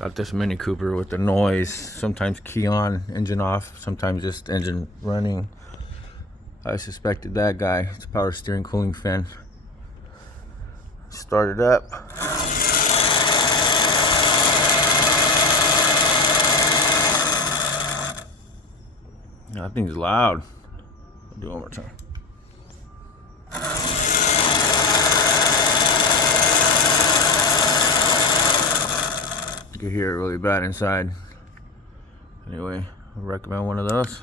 Got this Mini Cooper with the noise. Sometimes key on, engine off. Sometimes just engine running. I suspected that guy. It's a power steering cooling fan. Start it up. That thing's loud. I'll do it one more time. You can hear it really bad inside. Anyway, I recommend one of those.